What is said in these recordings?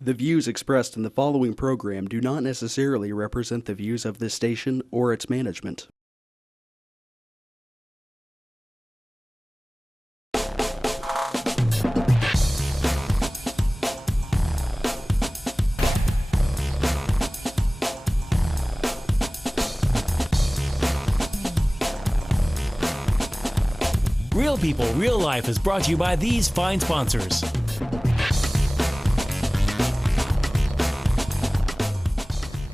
The views expressed in the following program do not necessarily represent the views of this station or its management. Real People, Real Life is brought to you by these fine sponsors.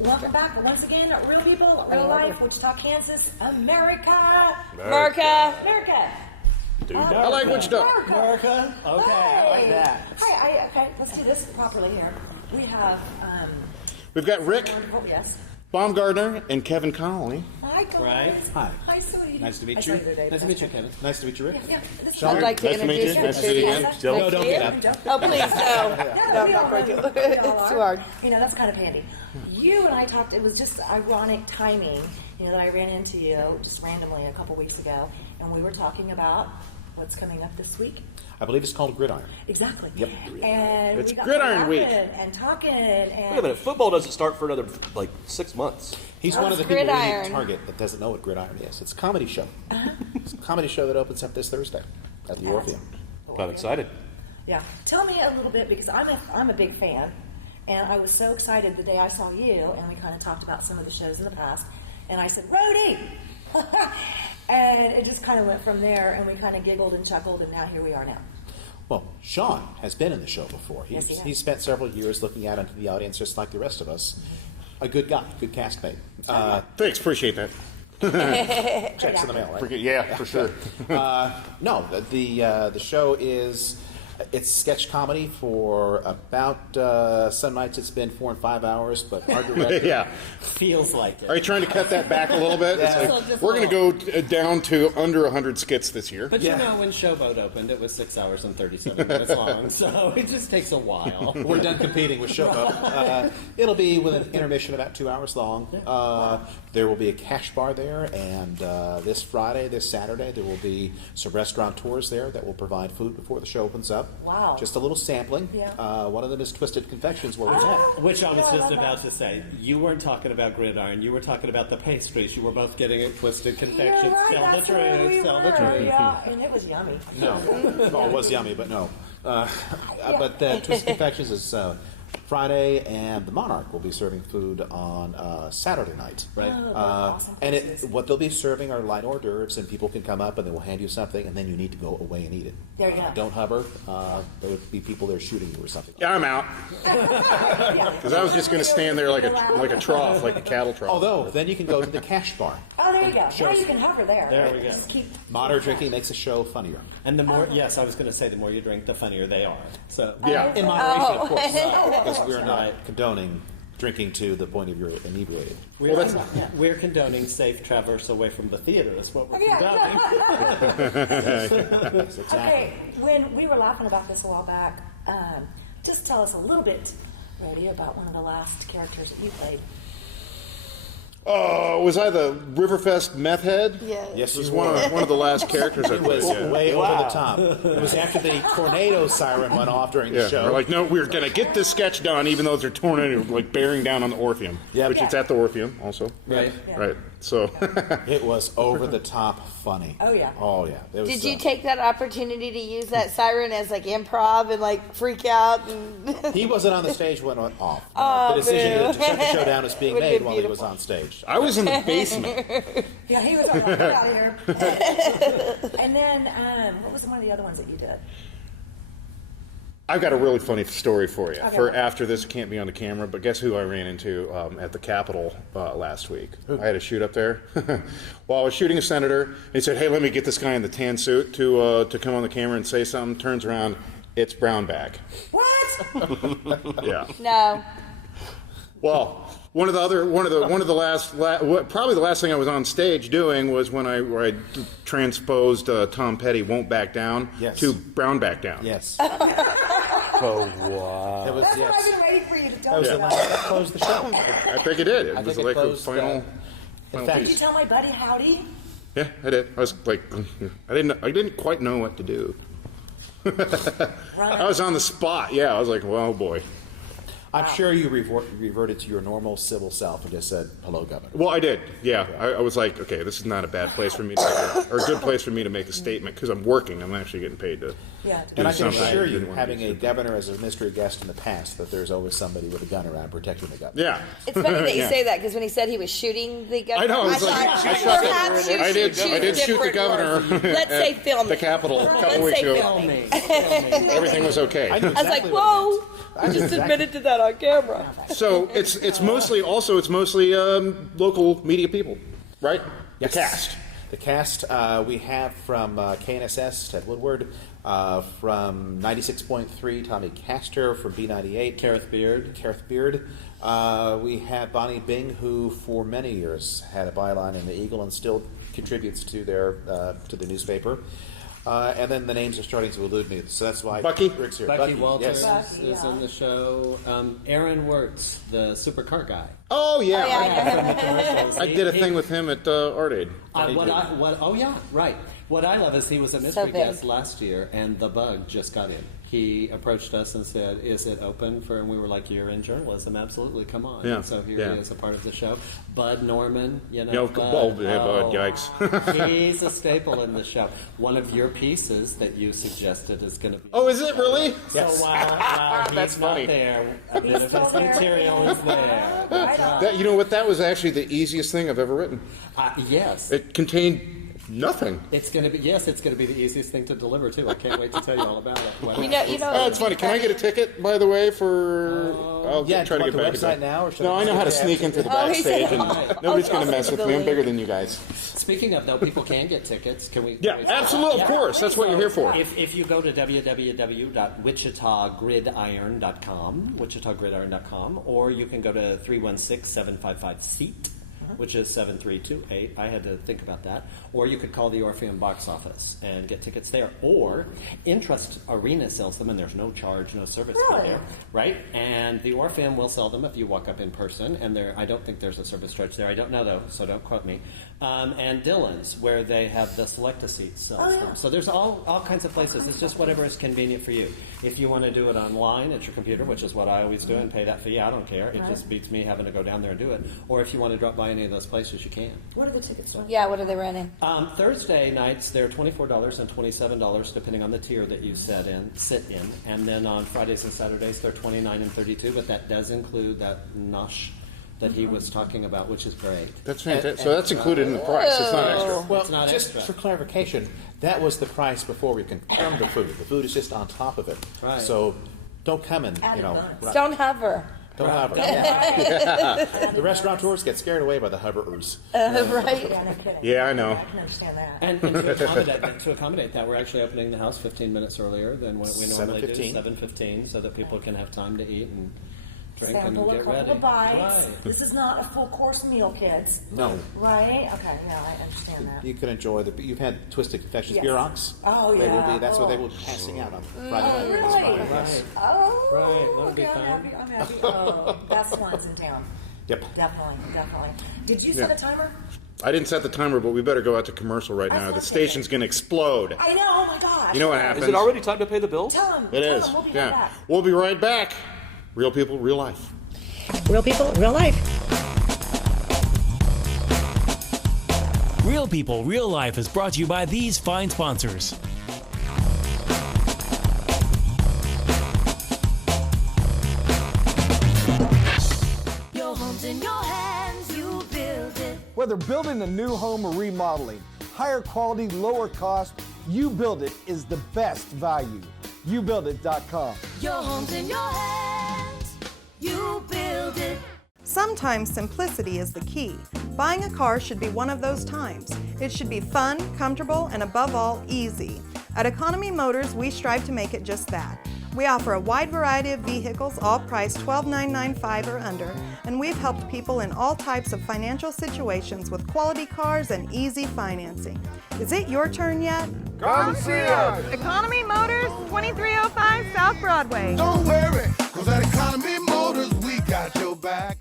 Welcome back once again, Real People, Real Life, Wichita, Kansas, America. America. Dude, I like Wichita. America. Okay, I like that. Hi, okay, let's do this properly here. We have, We've got Rick yes. Baumgardner and Kevin Connolly. Hi, guys. Right. Hi. Hi, sweetie. Nice to meet I you. saw the other day, Nice to meet you, Kevin. Nice to meet you, Rick. Yeah, this Sean, is I'd like to nice to meet introduce you. you Nice to see you again. Jill. No, don't get up. Don't. Oh, please, no. No, No, not for you. It's Too hard. You know, that's kind of handy. You and I talked, it was just ironic timing, you know, that I ran into you just randomly a couple weeks ago, and we were talking about what's coming up this week. I believe it's called Gridiron. Exactly. Yep. And It's we got Gridiron Week. and talking and Wait a minute, football doesn't start for another, 6 months. He's Oh, one of the it's people we need Gridiron. to target that doesn't know what Gridiron is. It's a comedy show. It's a comedy show that opens up this Thursday at the Orpheum. I'm excited. Yeah. Tell me a little bit, because I'm a big fan, and I was so excited the day I saw you, and we kind of talked about some of the shows in the past, and I said, Rhodey! And it just kind of went from there, and we kind of giggled and chuckled, and now here we are now. Well, Sean has been in the show before. Yes, he has. He's spent several years looking out into the audience just like the rest of us. A good guy, good castmate. Thanks, appreciate that. Checks in the mail, right? Yeah, for sure. No, the show is it's sketch comedy for about some nights it's been 4 and 5 hours, but hard to record. Yeah. Feels like Are it. you trying to cut that back a little bit? It's Yeah. like, Just we're a going to go down to under 100 skits this year. But Yeah. you know, when Showboat opened, it was 6 hours and 37 minutes long, so it just takes a while. We're done competing with Showboat. It'll be with an intermission about 2 hours long. There will be a cash bar there, and this Friday, this Saturday, there will be some restaurateurs there that will provide food before the show opens up. Wow. Just a little sampling. Yeah. One of them is Twisted Confections, where we met. Which I was Yeah, I just love about that. to say. You weren't talking about Gridiron. You were talking about the pastries. You were both getting it twisted You're confections. right, Tell the that's where we truth. Tell the were, truth. yeah, and it was yummy. No. Well, it was yummy, but no. But Twisted Confections is Friday, and the Monarch will be serving food on Saturday night. Right. Oh, awesome. And what they'll be serving are light hors d'oeuvres, and people can come up and they will hand you something, and then you need to go away and eat it. There you go. Don't hover. There would be people there shooting you or something. Yeah, I'm out. Because I was just going to stand there like a trough, like a cattle trough. Although, then you can go to the cash bar. Oh, there you go. Now you can hover there. There right? we go. Just keep. Modern drinking makes a show funnier. And the more, yes, I was going to say, the more you drink, the funnier they are. So Yeah. In moderation, of course. Oh. Because we're not Right. condoning drinking to the point of you're inebriated. we're condoning safe traverse away from the theater. That's what we're Yeah. condoning. Yes, exactly. Okay, when we were laughing about this a while back, just tell us a little bit, Rhodey, about one of the last characters that you played. Was I the Riverfest meth head? Yes. Yes, This was you one were. of the last characters I It played. was Yeah. way over the top. It was after the tornado siren went off during the Yeah, show. we're like, no, we're going to get this sketch done, even though there's a tornado like bearing down on the Orpheum, Yeah. which it's at the Orpheum also. Right. Yeah. Right. So, It was over the top funny. Oh, yeah. Oh yeah. It was, Did you take that opportunity to use that siren as like improv and like freak out? And He wasn't on the stage when it went off. Oh, the decision boo. to shut the show down was being Would've made been while he was beautiful. on stage. I was in the basement. Yeah, he was like, get out of here. And then, what was one of the other ones that you did? I've got a really funny story for you. Okay. For after this, it can't be on the camera, but guess who I ran into at the Capitol last week? I had a shoot up there. Well, I was shooting a senator. He said, "Hey, let me get this guy in the tan suit to come on the camera and say something." Turns around, it's Brownback. What? Yeah. no. Well, one of the last probably the last thing I was on stage doing was where I transposed Tom Petty "Won't Back Down" Yes. to "Brownback Down." Yes. Oh, wow. It was That's what I've yes. been waiting for you to tell That was me the about. last that closed the show. I think it did. It I was think it like a closed, final. in final fact, Did you piece. tell my buddy howdy? Yeah, I did. I was like, I didn't quite know what to do. I was on the spot. Yeah, I was like, well, oh boy. I'm sure you reverted to your normal civil self and just said, hello, Governor. Well, I did. Yeah, I was like, okay, this is not a bad place for me to, or a good place for me to make a statement because I'm working. I'm actually getting paid to. Yeah. And I can something I assure you, didn't want to having be a super- governor as a mystery guest in the past, that there's always somebody with a gun around protecting the governor. Yeah. It's funny that you Yeah. say that because when he said he was shooting the governor, I know. It's like, thought, I shot perhaps the, you I did. should I did choose shoot the different governor. words. Let's say at filming. the Capitol a couple Let's weeks say ago. filming. Everything was okay. I knew I was like, exactly what it whoa! I You knew just exactly- admitted to that on camera. So it's mostly local media people, right? Yes. The cast. The cast we have from KNSS, Ted Woodward, from 96.3, Tommy Castor, from B98, Kareth Beard. We have Bonnie Bing, who for many years had a byline in the Eagle and still contributes to to the newspaper. And then the names are starting to elude me, so that's why Bucky? Rick's here. Bucky Walters yes. Bucky, is yeah. in the show. Aaron Wirtz, the supercar guy. Oh yeah. Yeah, I did a thing with him at Art Aid. Oh yeah, right. What I love is he was a mystery big. guest last year, and the bug just got in. He approached us and said, "Is it open for?" And we were like, "You're in journalism, absolutely. Come on." Yeah, And so here yeah. he is, a part of the show. Bud Norman, Bud, yikes. He's a staple in the show. One of your pieces that you suggested is going to be. Oh, is it really? Yes. So while That's he's not funny. there, a bit of still his there. material is there. Right on. That, you know what? That was actually the easiest thing I've ever written. Yes. It contained nothing. It's going to be the easiest thing to deliver too. I can't wait to tell you all about it. You know. Oh, it's funny. Can I get a ticket, by the way, for? I'll Yeah, try to do get you want back the at website that. now, or should No, I I know how to just sneak get into the Oh, he backstage, said- and nobody's going to mess with me. I'm bigger than you guys. Speaking of, though, people can get tickets. Can we? Yeah, can we- absolutely, of course. That's what you're here for. If you go to www.wichitagridiron.com, or you can go to 316-755-SEAT, which is 7328. I had to think about that. Or you could call the Orpheum box office and get tickets there. Or Intrust Arena sells them, and there's no charge, no service fee Really? there, right? And the Orpheum will sell them if you walk up in person. And I don't think there's a service charge there. I don't know though, so don't quote me. And Dillon's, where they have the Select-A-Seat sells them. So there's all kinds of places. It's just whatever is convenient for you. If you want to do it online at your computer, which is what I always do, and pay that fee, I don't care. It just beats me having to go down there and do it. Or if you want to drop by any of those places, you can. What are the tickets like? Yeah, what are they running? Thursday nights, they're $24 and $27, depending on the tier that you sit in. And then on Fridays and Saturdays, they're $29 and $32, but that does include that nosh that he was talking about, which is great. That's fantastic. So that's included in the price. It's not extra. Well, It's not just extra. for clarification, that was the price before we confirmed the food. The food is just on top of it. Right. So don't come and, Added bonus. right, Don't hover. don't hover. Yeah. The restaurateurs get scared away by the hoverers. Right? Yeah, no kidding. Yeah, I know. I can understand that. And to accommodate that, we're actually opening the house 15 minutes earlier than what we normally do, 7:15. 7:15, so that people can have time to eat and drink Sample and a get couple ready. of bites. Right. This is not a full course meal, kids. No. Right? Okay, yeah, I understand that. You can enjoy you've had Twisted Confessions Yes. beer rocks. Oh, They will yeah. be, that's what they Oh. will be passing out on Friday night. This Really? Friday, yes. Oh, Right, that'll be okay, fun. I'm happy. Oh, best ones in town. Yep. Definitely. Did you set Yeah. a timer? I didn't set the timer, but we better go out to commercial right I now. The thought station's going to explode. I know, oh my gosh. You know what happens? Is it already time to pay the bills? Tell them. It is. We'll be right Yeah. back. We'll be right back. Real people, real life. Real people, real life. Real People, Real Life is brought to you by these fine sponsors. Your home's in your hands, you build it. Whether building a new home or remodeling, higher quality, lower cost, You Build It is the best value. YouBuildIt.com. Your home's in your hands, you build it. Sometimes simplicity is the key. Buying a car should be one of those times. It should be fun, comfortable, and above all, easy. At Economy Motors, we strive to make it just that. We offer a wide variety of vehicles, all priced $12,995 or under, and we've helped people in all types of financial situations with quality cars and easy financing. Is it your turn yet? Come see us. Economy Motors, 2305 South Broadway. Don't worry, cause at Economy Motors, we got your back.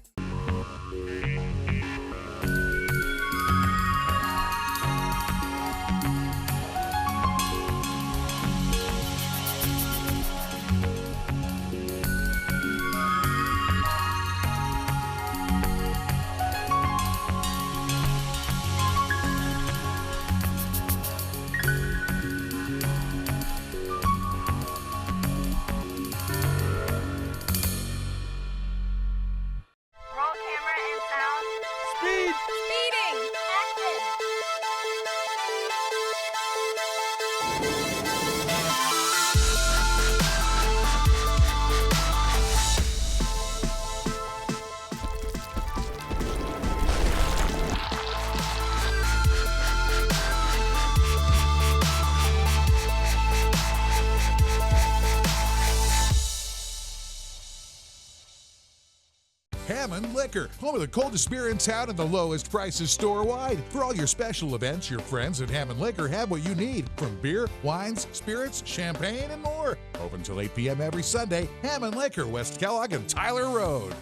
Hammond Liquor, home of the coldest beer in town and the lowest prices store-wide. For all your special events, your friends at Hammond Liquor have what you need, from beer, wines, spirits, champagne, and more. Open till 8 p.m. every Sunday. Hammond Liquor, West Kellogg and Tyler Road.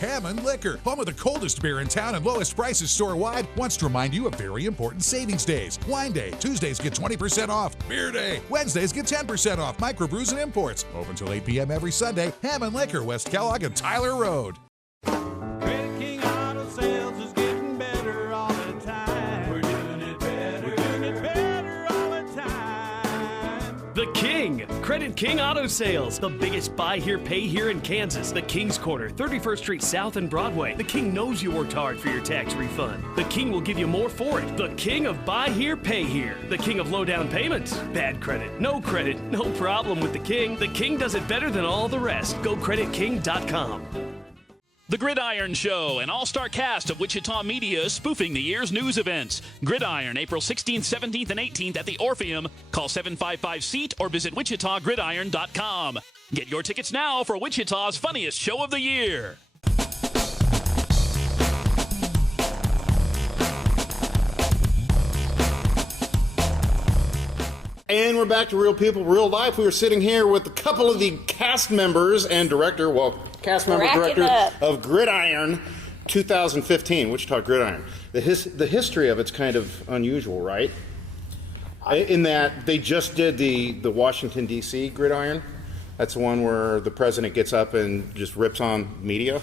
Hammond Liquor, home of the coldest beer in town and lowest prices store-wide, wants to remind you of very important savings days. Wine Day, Tuesdays get 20% off. Beer Day, Wednesdays get 10% off. Microbrews and imports. Open till 8 p.m. every Sunday. Hammond Liquor, West Kellogg and Tyler Road. Credit King Auto Sales is getting better all the time. We're doing it better. We're doing it better all the time. The King, Credit King Auto Sales, the biggest buy here, pay here in Kansas. The King's Corner, 31st Street South and Broadway. The King knows you worked hard for your tax refund. The King will give you more for it. The King of buy here, pay here. The King of low down payments. Bad credit, no problem with the King. The King does it better than all the rest. Go creditking.com. The Gridiron Show, an all-star cast of Wichita media spoofing the year's news events. Gridiron, April 16th, 17th, and 18th at the Orpheum. Call 755-SEAT or visit WichitaGridiron.com. Get your tickets now for Wichita's funniest show of the year. And we're back to Real People, Real Life. We were sitting here with a couple of the cast members and director, director of Gridiron 2015, Wichita Gridiron. The history of it's kind of unusual, right? In that they just did the Washington, D.C. Gridiron. That's the one where the president gets up and just rips on media,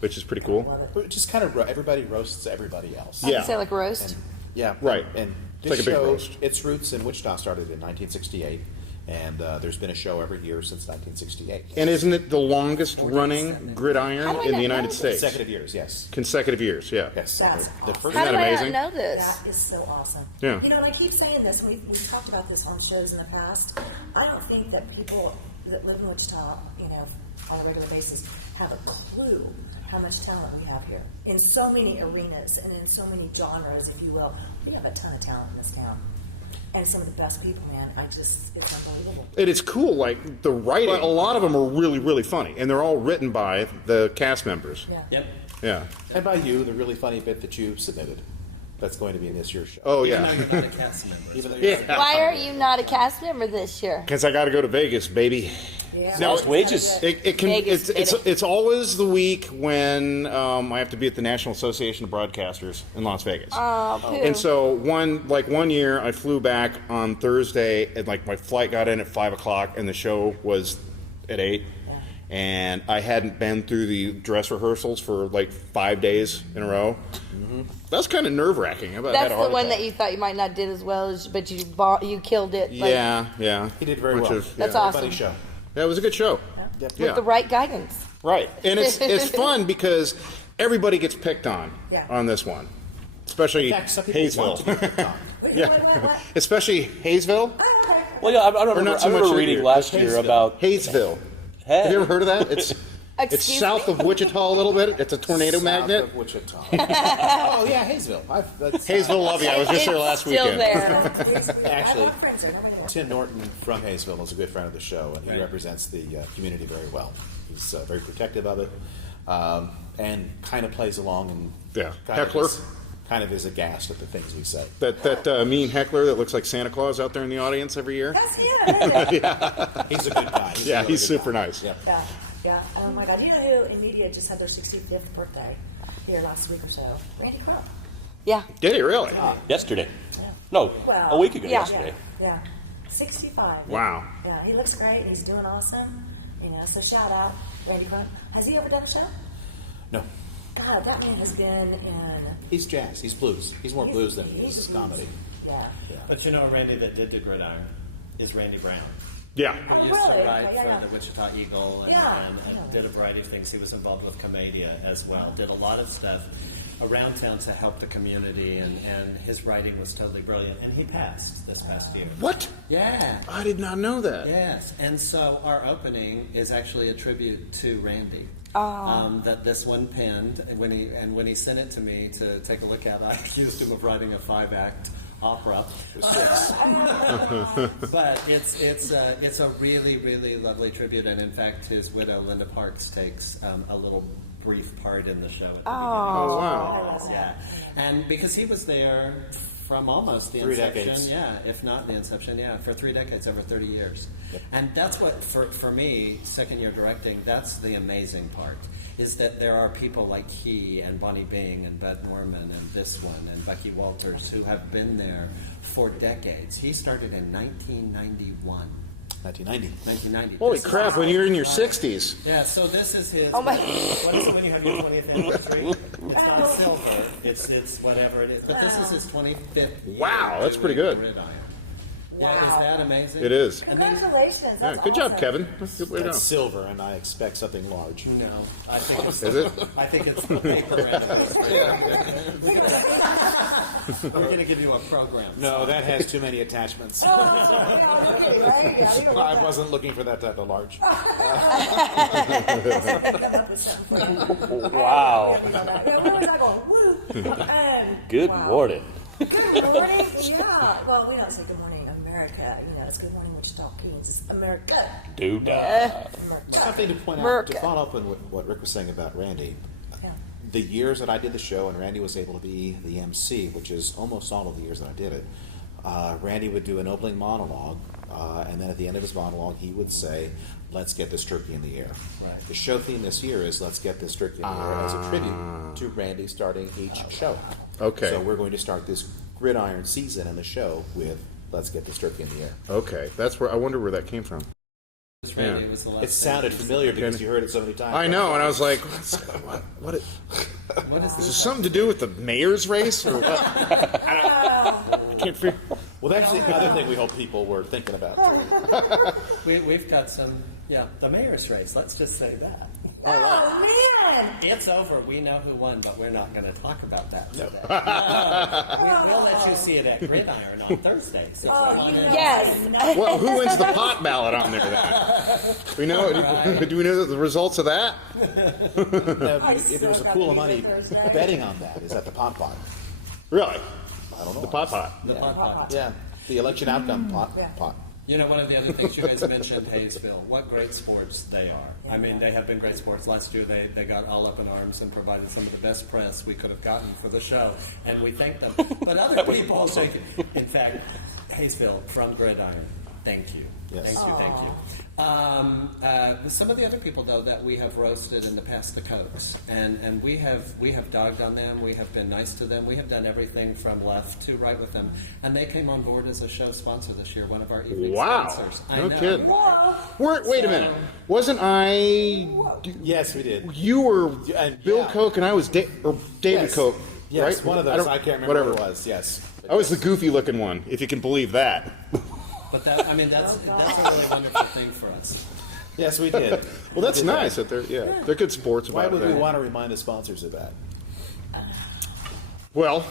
which is pretty cool. Just kind of everybody roasts everybody else. Yeah. Say like roast? Right. And it's like a big roast. Its roots in Wichita started in 1968. And there's been a show every year since 1968. And isn't it the longest running gridiron in the United States? Consecutive years, yes. Consecutive years, yeah. Yes. That's The first How do I amazing? not know this? That is so awesome. Yeah. You know, and I keep saying this, and we've talked about this on shows in the past. I don't think that people that live in Wichita, you know, on a regular basis, have a clue how much talent we have here. In so many arenas and in so many genres, if you will. We have a ton of talent in this town. And some of the best people, man. It's unbelievable. It is cool, like the writing. A lot of them are really, really funny, and they're all written by the cast members. Yeah. Yep. Yeah. And by you, the really funny bit that you submitted. That's going to be in this year's show. Oh, yeah. Even though you're not a cast member. Even though you're Why are you not a cast member this year? Because I got to go to Vegas, baby. Yeah. Lost wages. It's always the week when I have to be at the National Association of Broadcasters in Las Vegas. Oh, poo. And so one year I flew back on Thursday, and like my flight got in at 5:00, and the show was at 8. And I hadn't been through the dress rehearsals for like 5 days in a row. Mm-hmm. That's kind of nerve-wracking. That's the one that you thought you might not did as well as, but you killed it. Like, yeah. He did very well. That's awesome. Funny show. Yeah, it was a good show. Yep. With the right guidance. Right. And it's fun because everybody gets picked on on this one. Especially In fact, some people want Hayesville. to be picked on. Yeah. Especially Hayesville. Well, yeah, I Or remember, not so I remember much reading here. last year about Hayesville. Hey. Have you ever heard of that? It's Excuse south me? of Wichita a little bit. It's a tornado South magnet. of Wichita. Oh, yeah, Hayesville. Hayesville, love you. I was just there last Still weekend. there. Actually, Tim Norton from Hayesville is a good friend of the show, and he represents the community very well. He's very protective of it, and kind of plays along and Heckler. Kind of is aghast at the things we say. That mean heckler that looks like Santa Claus out there in the audience every year. That's him. He's a good guy. He's super nice. Yeah. Yeah. Oh my God. You know who in media just had their 65th birthday here last week or so? Randy Crump. Yeah. Did he really? yesterday. No, Well, a week ago yeah. yesterday. Yeah. 65. Wow. Yeah. He looks great. He's doing awesome. You know. So shout out Randy Crump. Has he ever done a show? No. God, that man has been in. He's jazz. He's blues. He's more blues than he he's is blues. comedy. Yeah. But you know, Randy that did the Gridiron is Randy Brown. Yeah. Who used to write for the Wichita Eagle and did a variety of things. He was involved with Commedia as well. Did a lot of stuff around town to help the community, and his writing was totally brilliant. And he passed this past year. What? Yeah. I did not know that. Yes. And so our opening is actually a tribute to Randy. That this one penned when he sent it to me to take a look at. I accused him of writing a 5-act opera. But it's a really, really lovely tribute, and in fact his widow Linda Parks takes a little brief part in the show. Oh, wow. Yeah, and because he was there from almost the 3 inception, decades. yeah, if not the inception, yeah, for 3 decades, over 30 years. Yep. And that's what, for me, second year directing, that's the amazing part, is that there are people like he and Bonnie Bing and Beth Norman and this one and Becky Walters who have been there for decades. He started in 1991. 1990. Holy crap! When you're in your 60s. Yeah, so this is his. Oh my! What is it when you have your 20th anniversary? It's not silver. It's whatever it is. But this is his 25th. Wow, that's pretty good. Gridiron. Yeah, is that amazing? It is. And then, Congratulations. Yeah, good job, Kevin. Good way to go. That's silver, and I expect something large. no, I think it's. Is it? I think it's the paper anniversary. We're going to give you a program. No, that has too many attachments. I wasn't looking for that type of large. Wow. Good morning. Good morning. Yeah. Well, we don't say good morning, America. You know, it's good morning, Wichita Kings. It's America. Doodah. Something to point out, to follow up on what Rick was saying about Randy. Yeah. The years that I did the show and Randy was able to be the MC, which is almost all of the years that I did it, Randy would do an opening monologue, and then at the end of his monologue, he would say, "Let's get this turkey in the air." Right. The show theme this year is "Let's get this turkey in the air" as a tribute to Randy starting each show. Okay. So we're going to start this Gridiron season in the show with "Let's get this turkey in the air." Okay, that's where I wonder where that came from. Randy was the last It sounded familiar because you heard it so many times. I know, and I was like, what is this? this something to do with the mayor's race or what? I can't figure. Well, that's the other thing we hope people were thinking about. We've got some, the mayor's race. Let's just say that. Oh, man! It's over. We know who won, but we're not going to talk about that today. We'll let you see it at Gridiron on Thursday. So Yes. Well, who wins the pot ballot on there then? We know. Do we know the results of that? There was a pool of money betting on that. Is that the pot? Really? I don't know. The pot. The pot. Yeah, the election outcome pot. You know, one of the other things you guys mentioned, Hayesville, what great sports they are. I mean, they have been great sports. Last year they got all up in arms and provided some of the best press we could have gotten for the show, and we thank them. But other people take it. In fact, Hayesville from Gridiron, thank you. Yes. Thank you. Some of the other people, though, that we have roasted in the past, the Cokes, and we have dogged on them. We have been nice to them. We have done everything from left to right with them, and they came on board as a show sponsor this year. One of our evening sponsors. No kidding. Wait a minute. Wasn't I? Yes, we did. You were Bill Koch, and I was David Yes. Koch. Yes, right? one of those. I can't remember what it was. Yes. I was the goofy-looking one, if you can believe that. But that's a really wonderful thing for us. Yes, we did. Well, that's nice that they're good sports Why about would that. we want to remind the sponsors of that? Well,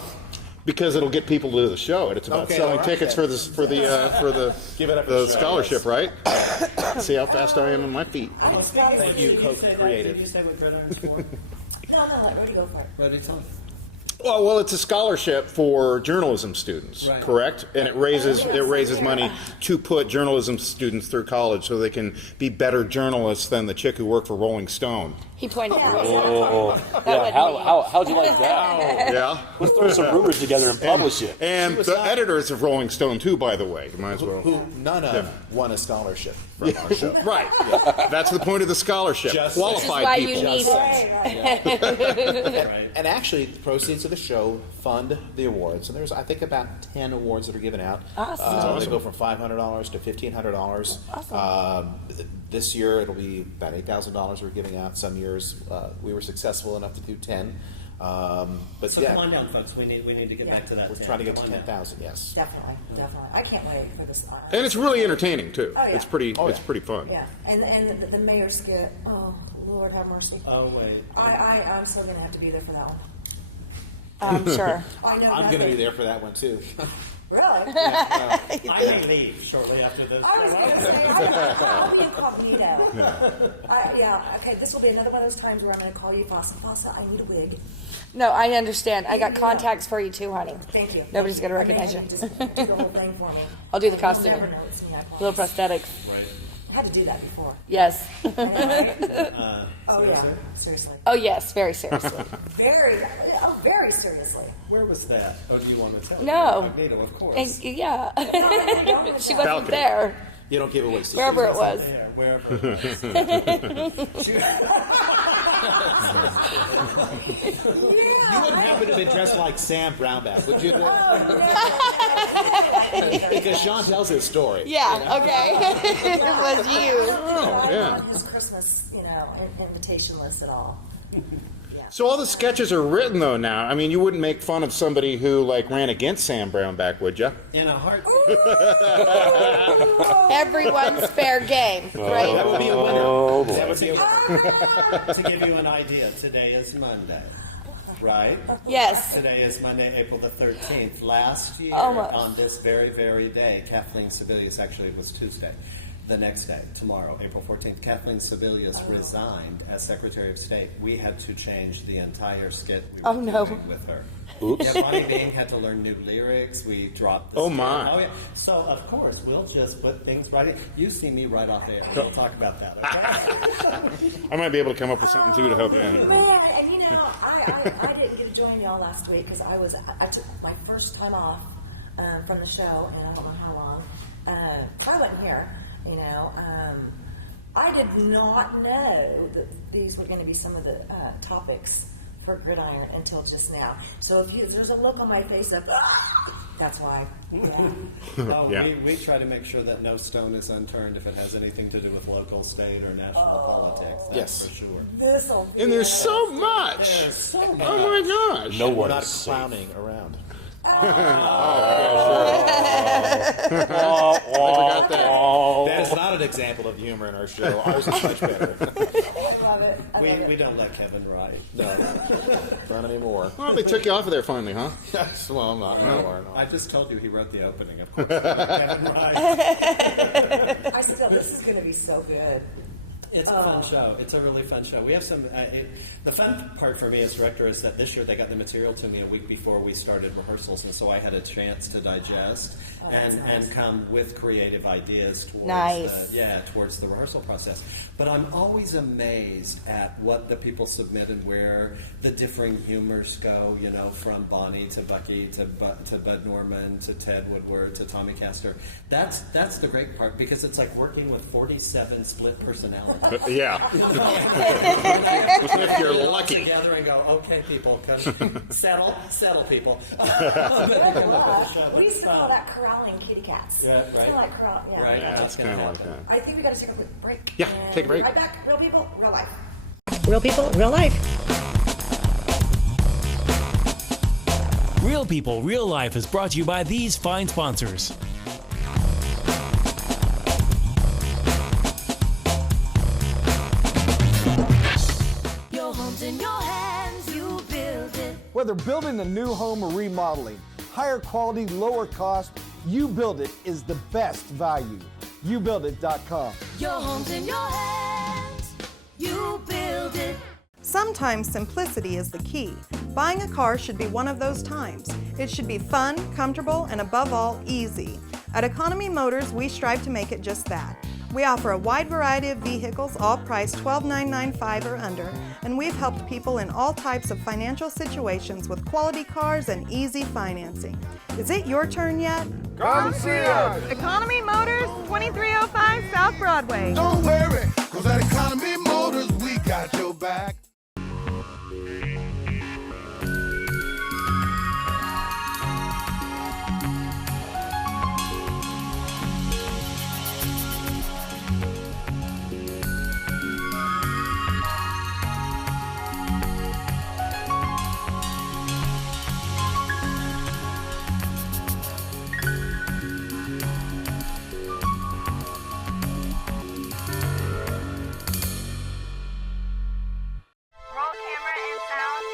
because it'll get people to the show, and it's about Okay, selling all right, tickets then. for the Give it up for the the show, scholarship, right? See how fast I am on my feet. Thank you, Coke Creative. Did you say what Gridiron's for? No, let Rudy go for it. Rudy, tell me. Well, it's a scholarship for journalism students, Right. correct? And it raises money to put journalism students through college so they can be better journalists than the chick who worked for Rolling Stone. He pointed at me. Oh, yeah. How'd you like that? Yeah. Let's throw some rumors together and publish it. And the editors of Rolling Stone too, by the way. You might as well. Who none of won a scholarship from our show. Right. That's the point of the scholarship. Just Qualified why people. you need it. And actually, the proceeds of the show fund the awards. And there's, I think, about 10 awards that are given out. Awesome. They go from $500 to $1,500. Awesome. This year, it'll be about $8,000 we're giving out. Some years, we were successful enough to do 10. But So yeah, come on down, folks. We need to get back to that. we're 10. trying to get Come to on down. 10,000. Yes. Definitely. I can't wait for this. And it's really entertaining too. Oh, yeah. It's pretty. Oh, It's yeah. pretty fun. Yeah, and the mayor skit. Oh, Lord have mercy. Oh wait. I'm still gonna have to be there for that one. I'm sure. I know. I'm going to be there for that one, too. Really? I may leave shortly after this. I was going to say, I'll be incognito. Okay, this will be another one of those times where I'm going to call you, Fossa, I need a wig. No, I understand. I got contacts for you too, honey. Thank you. Nobody's going to recognize you. Just do the whole thing for me. I'll do the You'll costume. never know it's me, I promise. Little prosthetics. Right. Had to do that before. Yes. Oh yeah, seriously. Oh yes, very seriously. Very seriously. Where was that? Oh, do you want to tell? No. Magneto, of course. And, yeah. She wasn't there. You don't give away secrets. Wherever it was. Wherever it was. You wouldn't happen to have been dressed like Sam Brownback, would you? Because Sean tells his story. Yeah, okay. It was you. Oh, yeah. His Christmas, invitation list at all. So all the sketches are written though now. I mean, you wouldn't make fun of somebody who like ran against Sam Brownback, would you? In a heart. Everyone's fair game, right? That would be a winner. That would be a winner. To give you an idea, today is Monday, right? Yes. Today is Monday, April the 13th. Last year, Almost. on this very, very day, Kathleen Sebelius, actually it was Tuesday, the next day, tomorrow, April 14th, Kathleen Sebelius resigned as Secretary of State. We had to change the entire skit we were doing with her. Oops. Yeah, Bonnie Bean had to learn new lyrics. We dropped the skit. my. Oh, yeah. So, of course, we'll just put things right in. You see me right off air. We'll talk about that, okay? I might be able to come up with something too to help you out. Man, and I didn't get to join y'all last week because I took my first time off from the show, and I don't know how long. I wasn't here. I did not know that these were going to be some of the topics for Gridiron until just now. So if there's a look on my face of, that's why. Yeah. Oh, we try to make sure that no stone is unturned if it has anything to do with local, state, or national politics. That's for sure. And there's so much. There's so much. Oh my gosh. No We're one not is safe. clowning around. That is not an example of humor in our show. Ours is much better. I love it. We don't let Kevin write. No, not anymore. Well, they took you off of there finally, huh? Well, I'm not anymore. No. I just told you he wrote the opening, of course. Kevin writes. This is going to be so good. It's a fun show. It's a really fun show. We have some. The fun part for me as director is that this year they got the material to me a week before we started rehearsals, and so I had a chance to digest and come with creative ideas towards towards the rehearsal process. But I'm always amazed at what the people submit and where the differing humors go. From Bonnie to Bucky to Bud Norman to Ted Woodward to Tommy Castor. That's the great part because it's like working with 47 split personalities. Yeah. If you're lucky. Together and go, okay, people, settle, people. We used to call that corralling kitty cats. Yeah, right. Kind of like corral. Yeah. Right. Yeah, it's kind of like that. I think we got to take a quick break. Yeah, take a break. Right back. Real people, real life. Real people, real life. Real People, Real Life is brought to you by these fine sponsors. Your home's in your hands, you build it. Whether building a new home or remodeling, higher quality, lower cost, You Build It is the best value. YouBuildIt.com. Your home's in your hands, you build it. Sometimes simplicity is the key. Buying a car should be one of those times. It should be fun, comfortable, and above all, easy. At Economy Motors, we strive to make it just that. We offer a wide variety of vehicles, all priced $12,995 or under, and we've helped people in all types of financial situations with quality cars and easy financing. Is it your turn yet? Come see us. Economy Motors, 2305 South Broadway. Don't worry, cause at Economy Motors, we got your back. Roll camera and sound.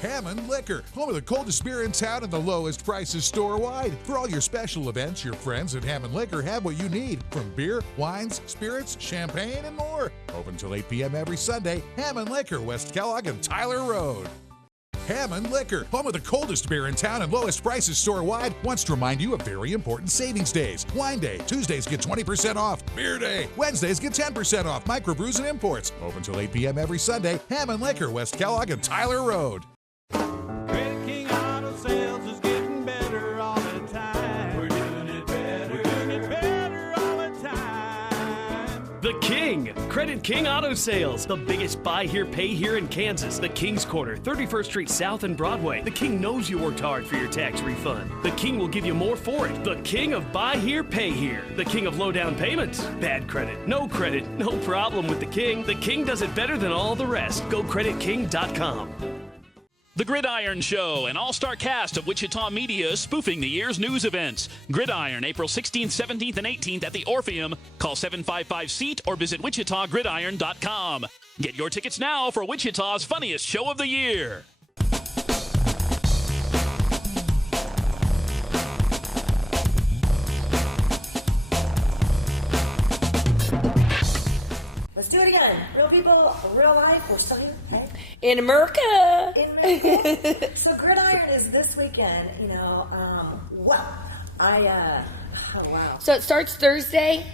Hammond Liquor, home of the coldest beer in town and the lowest prices store-wide. For all your special events, your friends at Hammond Liquor have what you need, from beer, wines, spirits, champagne, and more. Open till 8 p.m. every Sunday. Hammond Liquor, West Kellogg and Tyler Road. Hammond Liquor, home of the coldest beer in town and lowest prices store-wide, wants to remind you of very important savings days. Wine Day, Tuesdays get 20% off. Beer Day, Wednesdays get 10% off. Microbrews and imports. Open till 8 p.m. every Sunday. Hammond Liquor, West Kellogg and Tyler Road. Credit King Auto Sales is getting better all the time. We're doing it better. We're doing it better all the time. The King, Credit King Auto Sales, the biggest buy here, pay here in Kansas. The King's Corner, 31st Street South and Broadway. The King knows you worked hard for your tax refund. The King will give you more for it. The King of buy here, pay here. The King of low down payments. Bad credit, no problem with the King. The King does it better than all the rest. Go creditking.com. The Gridiron Show, an all-star cast of Wichita media spoofing the year's news events. Gridiron, April 16th, 17th, and 18th at the Orpheum. Call 755-SEAT or visit WichitaGridiron.com. Get your tickets now for Wichita's funniest show of the year. Let's do it again. Real people, real life. We're still here, okay? In America. So Gridiron is this weekend, oh wow. So it starts Thursday?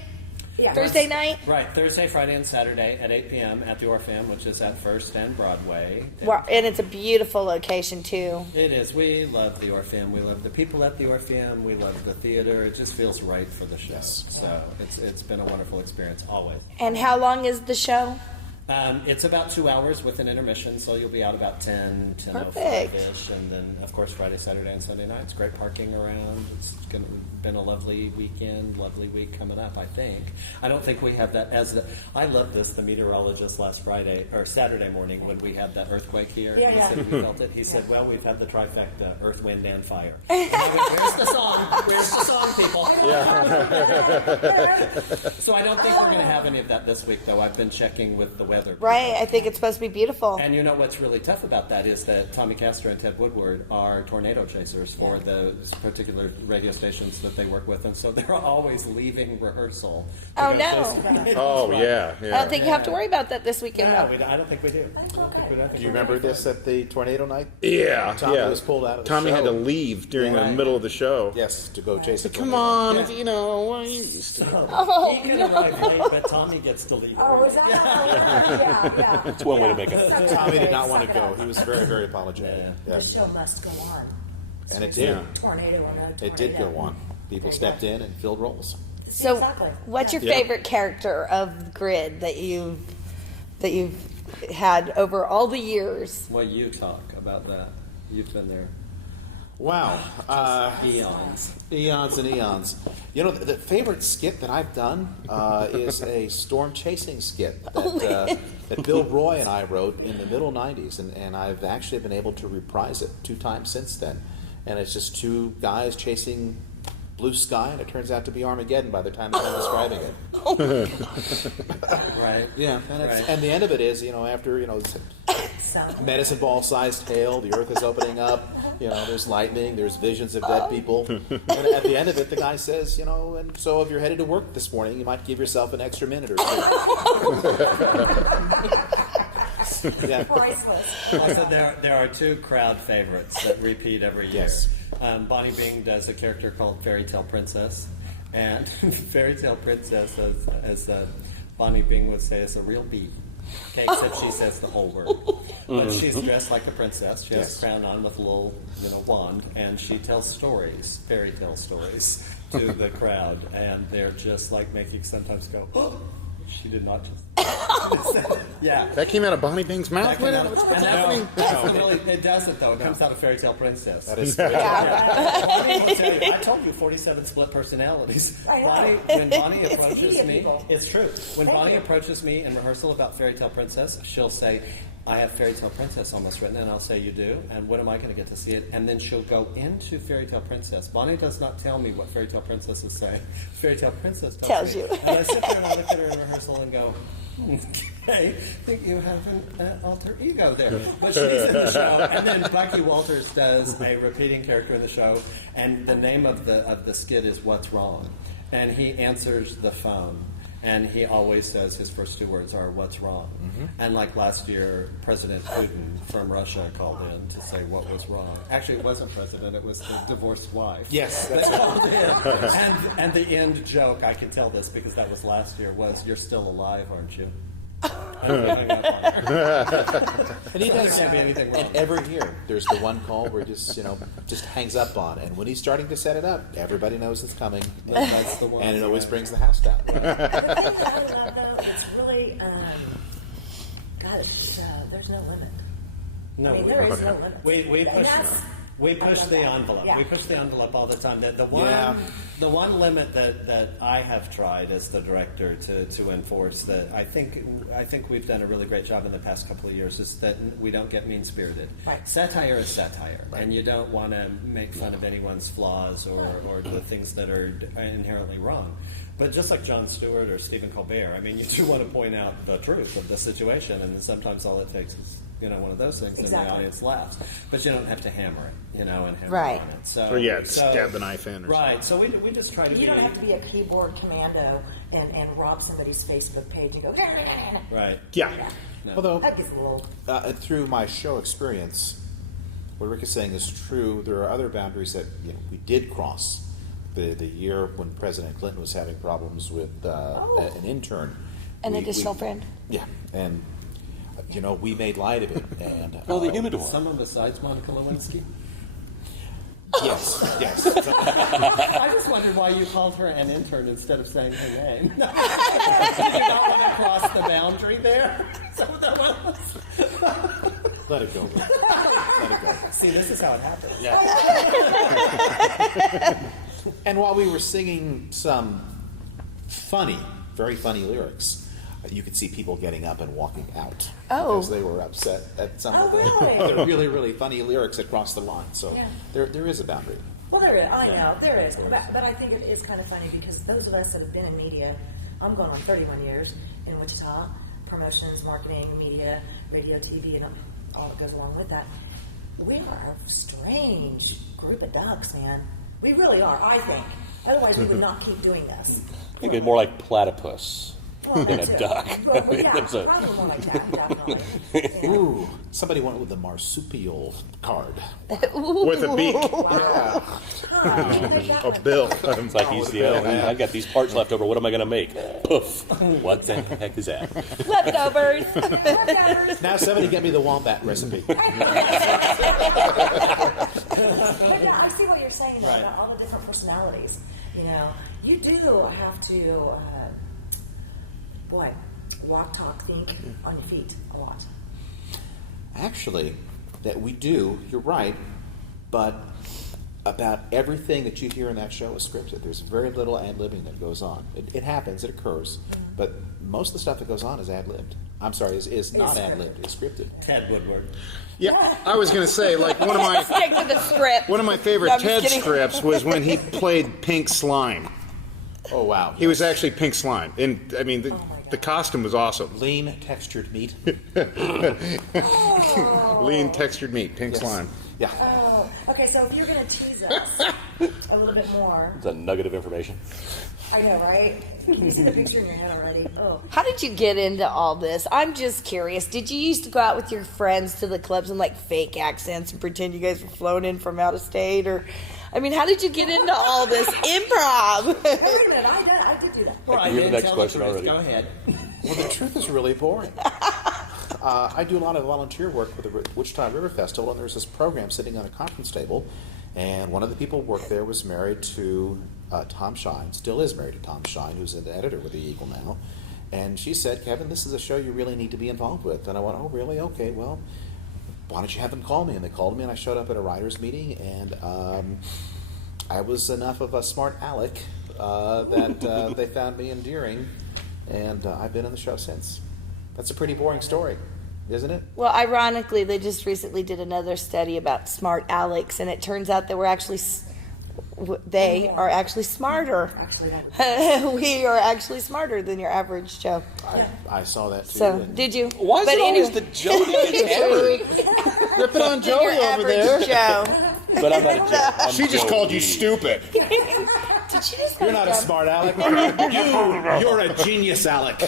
Yeah. Thursday night? Right, Thursday, Friday, and Saturday at 8 p.m. at the Orpheum, which is at 1st and Broadway. And it's a beautiful location, too. It is. We love the Orpheum. We love the people at the Orpheum. We love the theater. It just feels right for the show. Yes. So it's been a wonderful experience, always. And how long is the show? It's about 2 hours with an intermission, so you'll be out about 10:05-ish. And then, of course, Friday, Saturday, and Sunday nights. Great parking around. It's been a lovely weekend, lovely week coming up, I think. I don't think we have that I love this, the meteorologist last Saturday morning when we had that earthquake here. Yeah, he yeah. said we felt it. He said, well, we've had the trifecta, earth, wind, and fire. And I went, where's the song? Where's the song, people? So I don't think we're going to have any of that this week, though. I've been checking with the weather. Right, I think it's supposed to be beautiful. And you know what's really tough about that is that Tommy Castor and Ted Woodward are tornado chasers for the particular radio stations that they work with, and so they're always leaving rehearsal. Oh, no. Oh, yeah. I don't think you have to worry about that this weekend, No, though. I don't think we do. Do you remember this at the tornado night? Yeah, Tommy yeah. was pulled out of the Tommy show. had to leave during the middle of the show. Yes, to go chase a Come tornado. on, Yeah. you know, why are you used to it? Oh, He can arrive late, but Tommy gets to leave. Oh, is that? Yeah. That's one way to make it. Tommy did not want to go. He was very, very apologetic. The Yes. show must go on. And it did. Tornado or no tornado. It did go on. People stepped in and filled roles. So, Exactly. what's your Yeah. favorite character of Grid that you've had over all the years? Well, you talk about that. You've been there. Wow. Eons. Eons and eons. You know, the favorite skit that I've done is a storm chasing skit that Bill Roy and I wrote in the middle 90s, and I've actually been able to reprise it 2 times since then. And it's just 2 guys chasing blue sky, and it turns out to be Armageddon by the time I'm describing it. Right. Yeah, and, Right. and the end of it is, after, medicine ball sized hail, the earth is opening up, there's lightning, there's visions of dead people. And at the end of it, the guy says, and so if you're headed to work this morning, you might give yourself an extra minute or 2. Yeah. I said there are 2 crowd favorites that repeat every year. Yes. Bonnie Bing does a character called Fairy Tale Princess, and Fairy Tale Princess, as Bonnie Bing would say, is a real bee. Okay, except she says the whole word. But she's dressed like a princess. She has a crown on with a little, wand, and she tells stories, fairy tale stories, to the crowd, and they're just like making sometimes go, oh, she did not just. Yeah. That came out of Bonnie Bing's mouth? What's happening? It doesn't, though. It comes out of Fairy Tale Princess. That is Bonnie will tell you, I told you 47 split personalities. When Bonnie approaches me, it's true. When Bonnie approaches me in rehearsal about Fairy Tale Princess, she'll say, I have Fairy Tale Princess almost written, and I'll say, you do? And when am I going to get to see it? And then she'll go into Fairy Tale Princess. Bonnie does not tell me what Fairy Tale Princess is saying. Fairy Tale Princess tells me. you. And I sit there and I look at her in rehearsal and go, okay, I think you have an alter ego there. But she's in the show. And then Bucky Walters does a repeating character in the show, and the name of the skit is What's Wrong. And he answers the phone. And he always says his first 2 words are, what's wrong? Mm-hmm. And like last year, President Putin from Russia called in to say what was wrong. Actually, it wasn't President, it was the divorced wife. Yes, They that's called right. in. And the end joke, I can tell this because that was last year, was, you're still alive, aren't you? And he does. There can't be anything wrong. And every year, there's the one call where he just hangs up on. And when he's starting to set it up, everybody knows it's coming. That's the one. And it always brings the house down. The thing that I love, though, it's really, there's no limit. No, I mean, there is no limit. We push the envelope. Yeah. We push the envelope all the time. The one limit that I have tried as the director to enforce, that I think we've done a really great job in the past couple of years, is that we don't get mean-spirited. Right. Satire is satire, and you don't want to make fun of anyone's flaws or the things that are inherently wrong. But just like Jon Stewart or Stephen Colbert, I mean, you do want to point out the truth of the situation, and sometimes all it takes is one of those things, and the audience laughs. But you don't have to hammer it, and hammer Right. on it. So stab the knife in. Or right. So we just try to. You don't have to be a keyboard commando and rob somebody's Facebook page and go. Right. Yeah. No. Although, That gets a little. through my show experience, what Rick is saying is true. There are other boundaries that we did cross. The year when President Clinton was having problems with an intern. An additional friend? Yeah. And, we made light of it. And the humidor. Someone besides Monica Lewinsky? Yes. I just wondered why you called her an intern instead of saying her name. Did you not want to cross the boundary there? Is that what that was? Let it go. Let it go. See, this is how it happens. Yeah. And while we were singing some very funny lyrics, you could see people getting up and walking out because they were upset at some of the really, really funny lyrics that crossed the line. So there is a boundary. Well, there is. I know there is, but I think it is kind of funny because those of us that have been in media, I'm going on 31 years in Wichita, promotions, marketing, media, radio, TV, and all that goes along with that. We are a strange group of ducks, man. We really are, I think. Otherwise, we would not keep doing this. Maybe more like platypus than a duck. Well, yeah, probably more like that, definitely. Ooh, somebody went with the marsupial card. With a beak. A bill. It's like he's I've got these parts left over. What am I going to make? Poof. What the heck is that? Leftovers. Now somebody get me the wombat recipe. But yeah, I see what you're saying though, about all the different personalities. You do have to, walk, talk, think on your feet a lot. Actually, that we do, you're right, but about everything that you hear in that show is scripted. There's very little ad-libbing that goes on. It happens, it occurs, but most of the stuff that goes on is ad-libbed. I'm sorry, is not ad-libbed, it's scripted. Ted Woodward. Yeah, I was going to say, like, one of my Stick with the script. one of my favorite No, I'm just Ted kidding. scripts was when he played Pink Slime. Oh, wow. He was actually Pink Slime. And, I mean, the costume was awesome. Lean, textured meat. Lean, textured meat, Pink Slime. Yeah. Oh, okay, so if you're going to tease us a little bit more. It's a nugget of information. I know, right? Can you see the picture in your head already? Oh. How did you get into all this? I'm just curious. Did you used to go out with your friends to the clubs and fake accents and pretend you guys were flown in from out of state? Or, how did you get into all this improv? Wait a minute, I did do that. Well, I You're the didn't next tell question the truth. already. Go ahead. Well, the truth is really boring. I do a lot of volunteer work with the Wichita River Festival, and there's this program sitting on a conference table, and one of the people who worked there was married to Tom Shine, still is married to Tom Shine, who's an editor with the Eagle now. And she said, Kevin, this is a show you really need to be involved with. And I went, oh, really? Okay, well, why don't you have them call me? And they called me, and I showed up at a writer's meeting, and I was enough of a smart aleck that they found me endearing, and I've been in the show since. That's a pretty boring story. isn't it? Well, ironically, they just recently did another study about smart Alex, and it turns out that they are actually smarter. We are actually smarter than your average Joe. I saw that too. So, did you? Why is it always the Joe that gets hammered? Rip it on Joey over there. Joe. But I'm not a Joe. I'm She just Joey. called you stupid. Did she just You're not a smart Alec. You're a genius Alec.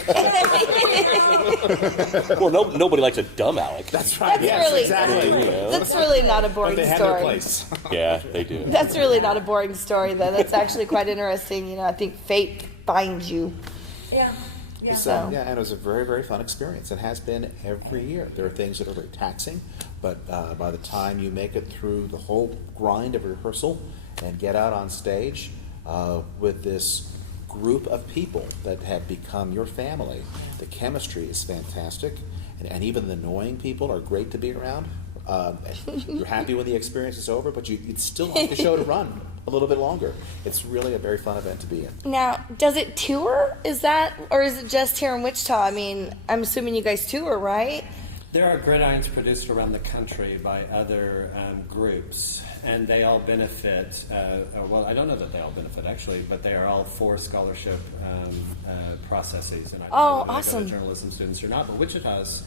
Well, nobody likes a dumb Alec. That's right. That's really not a boring But they have story. their place. Yeah, they do. That's really not a boring story, though. That's actually quite interesting. You know, I think fate finds you. Yeah. Yeah. And it was a very, very fun experience. It has been every year. There are things that are very taxing, but by the time you make it through the whole grind of rehearsal and get out on stage with this group of people that have become your family, the chemistry is fantastic, and even the annoying people are great to be around. You're happy when the experience is over, but you'd still like the show to run a little bit longer. It's really a very fun event to be in. Now, does it tour? Is that, or is it just here in Wichita? I mean, I'm assuming you guys tour, right? There are gridirons produced around the country by other groups, and they all benefit. Well, I don't know that they all benefit actually, but they are all for scholarship processes. And I don't know whether awesome! they go to journalism students or not, but Wichita's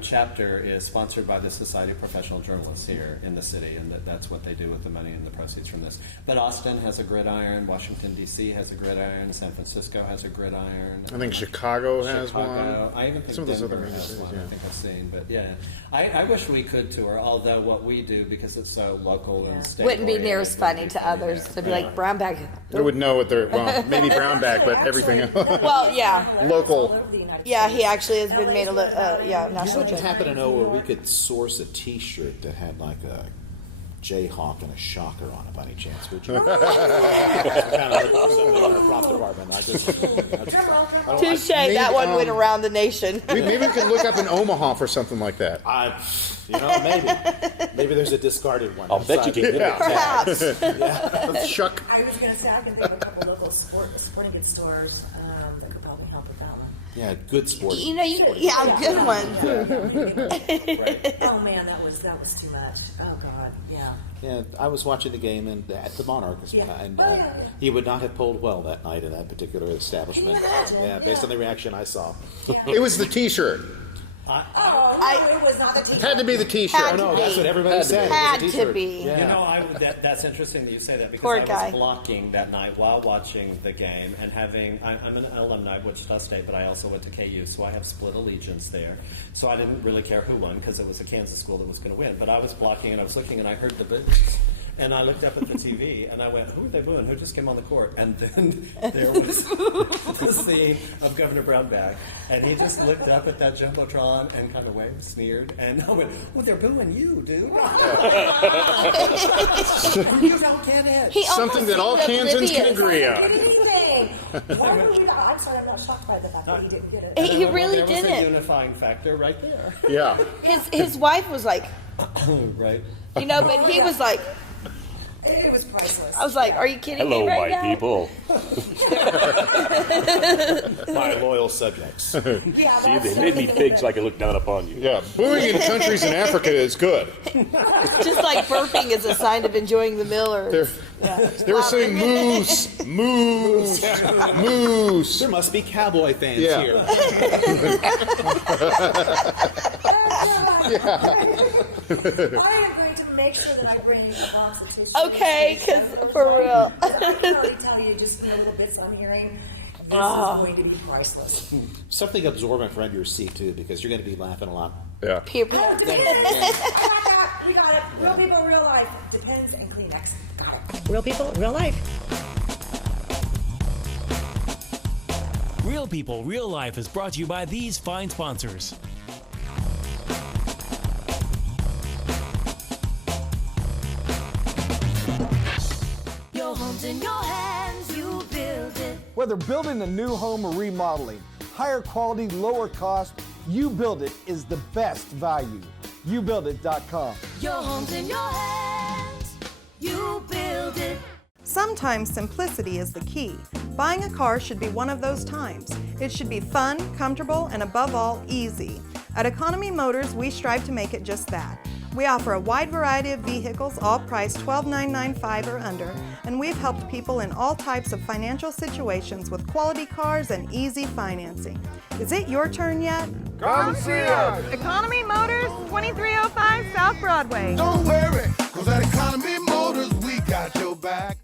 chapter is sponsored by the Society of Professional Journalists here in the city, and that's what they do with the money and the proceeds from this. But Austin has a gridiron, Washington, D.C. has a gridiron, San Francisco has a gridiron. I think Chicago has one. I even think Some of those Denver other major has cities, one, yeah. I think I've seen. But yeah, I wish we could tour, although what we do, because it's so local and state Wouldn't be near as funny to others. They'd be like, brown bag. They would know what they're, well, maybe brown bag, but everything else. Well, yeah. Local. Yeah, he actually has been made a national I happen to know where we could source a T-shirt that had like a Jayhawk and a shocker on it by any chance? Would you? Kind of like something in our prop department. Touche, that one went around the nation. Maybe we could look up in Omaha for something like that. Maybe there's a discarded one. I'll bet you can get it. Perhaps. Shuck. I was going to say, I can think of a couple local sporting goods stores that could probably help with that one. Yeah, good sport. You know, good one. Oh man, that was too much. Oh God, yeah. Yeah, I was watching the game at the Monarch, and he would not have pulled well that night in that particular establishment. Yeah, based on the reaction I saw. It was the T-shirt. It was not the T-shirt. It had to be the T-shirt. No, that's what everybody said. Had It was a to T-shirt. be. Yeah. You know, that's interesting that you say that, because Poor I was guy. blocking that night while watching the game and I'm an alumni of Wichita State, but I also went to KU, so I have split allegiance there. So I didn't really care who won, because it was a Kansas school that was going to win. But I was blocking and I was looking and I heard the boos. And I looked up at the TV and I went, who are they booing? Who just came on the court? And then there was the scene of Governor Brownback. And he just looked up at that Jumbotron and kind of waved, sneered. And I went, well, they're booing you, dude. You don't get it. Something that all Kansans can agree on. I'm sorry, I'm not shocked by the fact that he didn't get it. He really There was a didn't. unifying factor right there. Yeah. His wife was like, Right. you know, but he was like, It was priceless. I was like, are you kidding Hello, me right white now? people. My loyal subjects. See, they made me big so I could look down upon you. Yeah, booing in countries in Africa is good. Just like burping is a sign of enjoying the meal. Or They were saying moose, moose, moose. There must be cowboy fans Yeah. here. I am going to make sure that I bring you a box of tissues. Okay, because for real. I can already tell you just from the little bits I'm hearing, this is going to be priceless. Something absorbent for under your seat too, because you're going to be laughing a lot. Yeah. Peer I like that. We got it. Real people, real life. Depends and Kleenex. Got it. Real people, real life. Real People, Real Life is brought to you by these fine sponsors. Your home's in your hands, you build it. Whether building a new home or remodeling, higher quality, lower cost, You Build It is the best value. YouBuildIt.com. Your home's in your hands, you build it. Sometimes simplicity is the key. Buying a car should be one of those times. It should be fun, comfortable, and above all, easy. At Economy Motors, we strive to make it just that. We offer a wide variety of vehicles, all priced $12,995 or under, and we've helped people in all types of financial situations with quality cars and easy financing. Is it your turn yet? Come see us. Economy Motors, 2305 South Broadway. Don't worry, cause at Economy Motors, we got your back.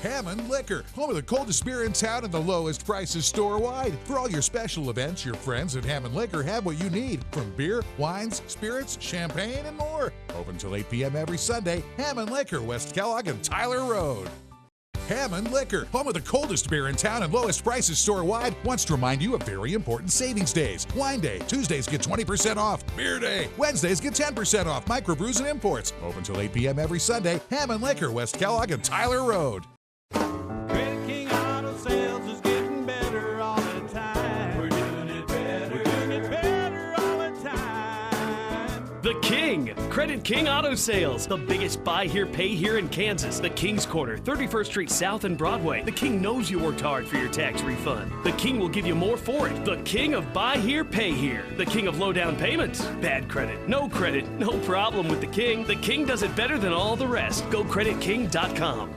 Hammond Liquor, home of the coldest beer in town and the lowest prices store-wide. For all your special events, your friends at Hammond Liquor have what you need, from beer, wines, spirits, champagne, and more. Open till 8 p.m. every Sunday. Hammond Liquor, West Kellogg and Tyler Road. Hammond Liquor, home of the coldest beer in town and lowest prices store-wide, wants to remind you of very important savings days. Wine Day, Tuesdays get 20% off. Beer Day, Wednesdays get 10% off. Microbrews and imports. Open till 8 p.m. every Sunday. Hammond Liquor, West Kellogg and Tyler Road. Credit King Auto Sales is getting better all the time. We're doing it better. We're doing it better all the time. The King, Credit King Auto Sales, the biggest buy here, pay here in Kansas. The King's Corner, 31st Street South and Broadway. The King knows you worked hard for your tax refund. The King will give you more for it. The King of buy here, pay here. The King of low down payments. Bad credit, no problem with the King. The King does it better than all the rest. Go creditking.com.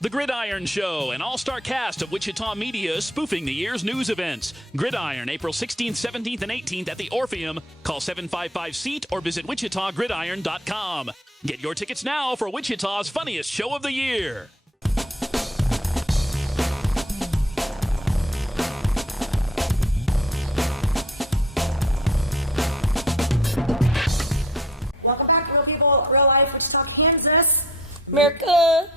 The Gridiron Show, an all-star cast of Wichita media spoofing the year's news events. Gridiron, April 16th, 17th, and 18th at the Orpheum. Call 755-SEAT or visit WichitaGridiron.com. Get your tickets now for Wichita's funniest show of the year. Welcome back, real people, real life, Wichita, Kansas. America.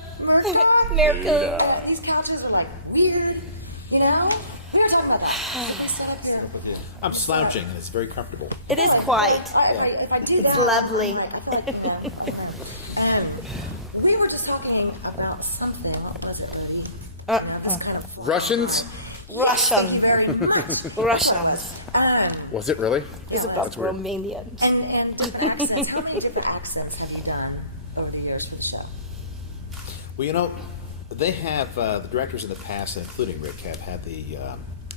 America. These couches are like weird, you know? We were talking about that. I'm slouching, and it's very comfortable. It is quite. If I do It's that, lovely. I feel like, we were just talking about something. What was it, Rudy? This kind of Russians? Thank you very much. Russians. Was it really? It's about Romanians. And different accents. How many different accents have you done over the years for the show? Well, you know, they have the directors in the past, including Rick, have had the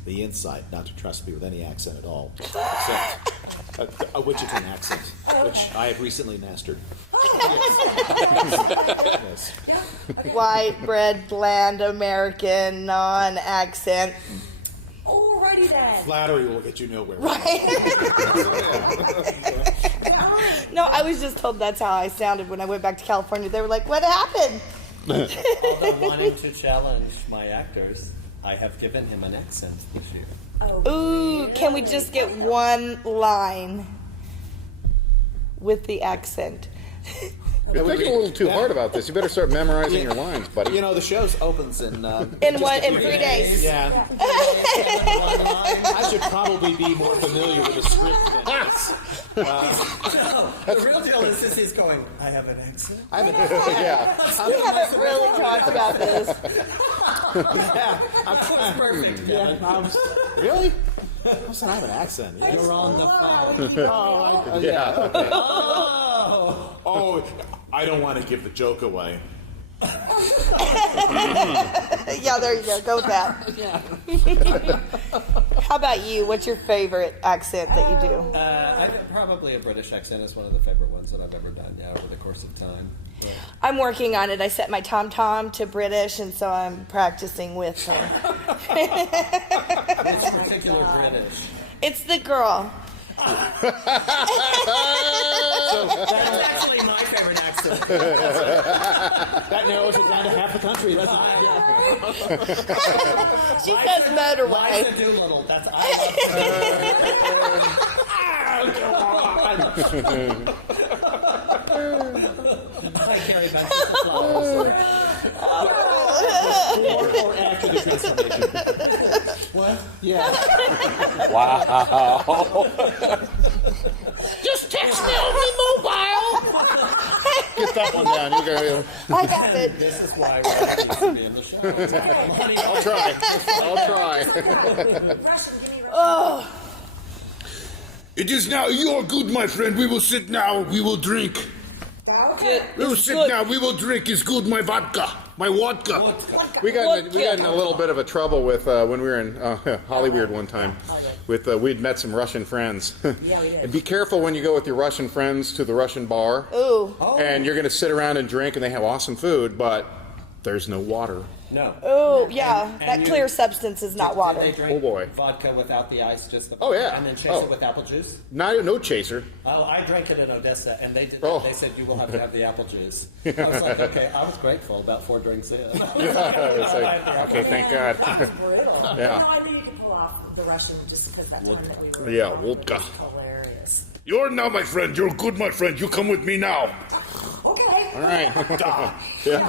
insight not to trust me with any accent at all, except a Wichitan accent, which I have recently mastered. Yes. White bread, bland, American, non-accent. Alrighty then. Flattery will get you nowhere. No, I was just told that's how I sounded when I went back to California. They were like, "What happened?" Although wanting to challenge my actors, I have given him an accent this year. Ooh, can we just get one line with the accent? You're thinking a little too hard about this. You better start memorizing your lines, buddy. You know, the show opens in 3 days. Yeah. I should probably be more familiar with the script than this. The real deal is he's going, I have an accent. I haven't. Yeah. We haven't really talked about this. Yeah. That's perfect. Yeah. Really? I said I have an accent. Yes. You're on the phone. Yeah. Okay. Oh, I don't want to give the joke away. Yeah, there you go. Go with that. Yeah. How about you? What's your favorite accent that you do? I think probably a British accent is one of the favorite ones that I've ever done over the course of time. Yeah. I'm working on it. I set my tom-tom to British, and so I'm practicing with her. Which particular British? It's the girl. That's actually my favorite accent. That narrows it down to half the country, doesn't it? She says motorway. Liza Doolittle. That's I Carrie Benson. Or after the transformation. What? Yeah. Wow. Just text me on my mobile. Get that one down. You go. I got it. This is why we need to be in the show. I'll try. Oh. It is now your good, my friend. We will sit now. We will drink. We will sit now. We will drink. It's good, my vodka. My vodka. We got in a little bit of a trouble with when we were in Hollywood one time. With we'd met some Russian friends. And be careful when you go with your Russian friends to the Russian bar. Ooh. And you're going to sit around and drink, and they have awesome food, but there's no water. No. Oh, yeah. And That you- clear substance is not water. They drink Oh, boy. vodka without the ice, just the Oh, yeah. and then chase Oh. it with apple juice. No chaser. Oh, I drank it in Odessa, and they did. Oh. They said you will have to have the apple juice. I was like, okay. I was grateful about 4 drinks in. It's like, okay, thank God. Brutal. Yeah. No, I knew you could pull off the Russian just because that time that we were. Yeah, vodka. Hilarious. You're now, my friend. You're good, my friend. You come with me now. Okay. All right. Yeah. Yeah.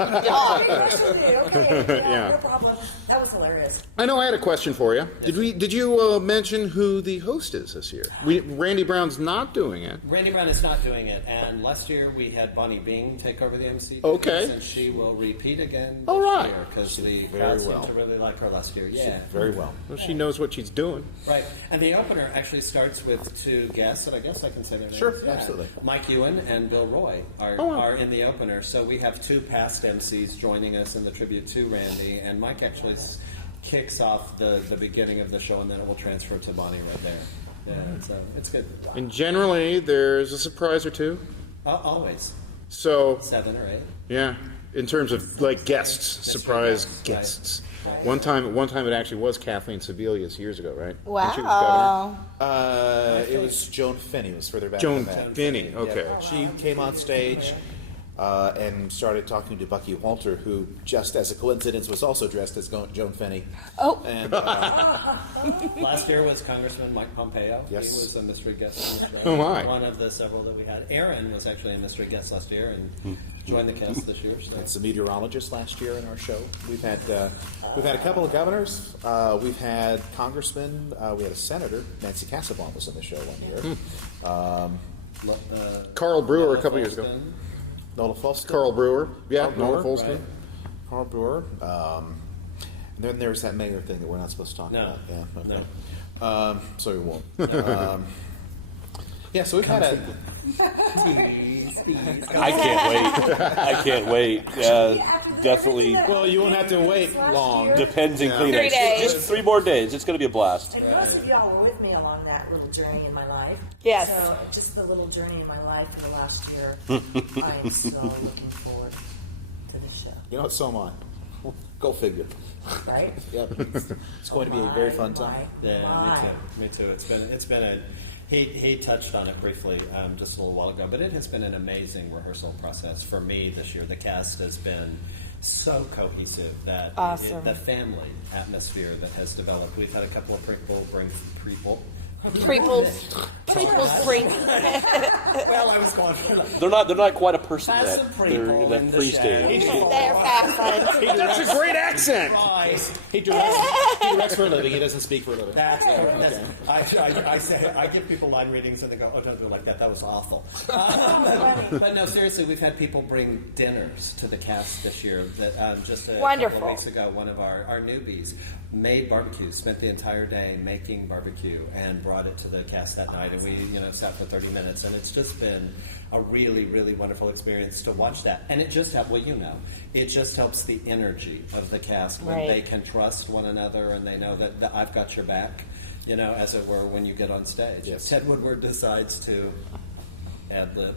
No problem. That was hilarious. I know I had a question for you. Did you mention who the host is this year? Randy Brown's not doing it. Randy Brown is not doing it, and last year we had Bonnie Bing take over the MC. Okay. And she will repeat again. All right. Because the Very crowd well. seemed to really like her last year. Yeah. Very well. Well, she knows what she's doing. Right, and the opener actually starts with 2 guests, and I guess I can say their names. Sure, Yeah. absolutely. Mike Ewan and Bill Roy are in the opener, so we have 2 past MCs joining us in the tribute to Randy, and Mike actually kicks off the beginning of the show, and then it will transfer to Bonnie right there. Yeah, so it's good. And generally, there's a surprise or two. Always. So 7 or 8. yeah, in terms of like guests, surprise guests. One time it actually was Kathleen Sebelius years ago, right? When she was Wow. It was Joan Finney. It was further back Joan than that. Finney, okay. Yeah, she came on stage and started talking to Bucky Walter, who, just as a coincidence, was also dressed as Joan Finney. Oh. And, Last year was Congressman Mike Pompeo. Yes. He was a mystery guest on the show. Oh, my. One of the several that we had. Aaron was actually a mystery guest last year and joined the cast this year. So. It's a meteorologist last year in our show. We've had a couple of governors. We've had congressmen. We had a senator. Nancy Casaubon was in the show one year. Carl Brewer a couple years ago. Nola Fulston. Carl Brewer. Yeah, Carl Nola Brewer, Fulston. right. Carl Brewer. And then there's that mayor thing that we're not supposed to talk about. Yeah, okay. So we won't. Yeah, so we've had a... I can't wait. I can't wait. Definitely. Well, you won't have to wait long. Depends in Yeah. Kleenex. 3 days. Just 3 more days. It's going to be a blast. And most of y'all were with me along that little journey in my life. Yes. So just the little journey in my life in the last year, I am so looking forward to this show. You know what? So am I. Go figure. Right? Yep. It's going to be a very fun time. Yeah, me too. It's been a. He touched on it briefly just a little while ago, but it has been an amazing rehearsal process for me this year. The cast has been so cohesive that Awesome. the family atmosphere that has developed. We've had a couple of people. Prequels bring. Well, I was going. They're not quite a person That's yet. a They're prequel in that in the pre-stage. They're fast ones. That's a great accent. He directs for a living. He doesn't speak for a living. That's I give people line readings and they go, oh, don't do it like that. That was awful. But no, seriously, we've had people bring dinners to the cast this year. That just a Wonderful. couple of weeks ago, one of our newbies made barbecue, spent the entire day making barbecue, and brought it to the cast that night. And we, sat for 30 minutes, and it's just been a really, really wonderful experience to watch that. And it just helps. It just helps the energy of the cast when Right. they can trust one another and they know that I've got your back. As it were, when you get on stage. Yes. Ted Woodward decides to ad lib.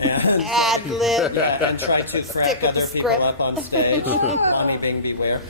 Ad lib. Yeah, and try to Stick crack with other the people script. up on stage. Mommy Bing beware.